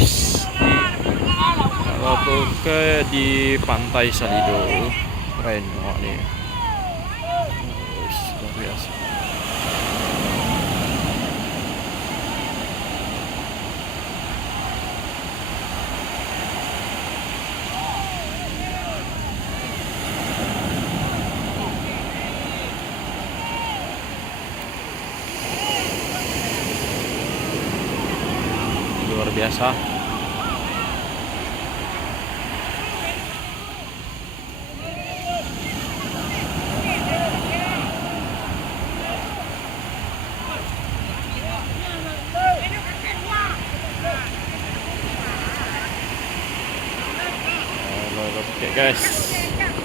guys. Kalau tuh ke di Pantai Salido, keren banget nih. Luar biasa. Luar biasa. Oke guys.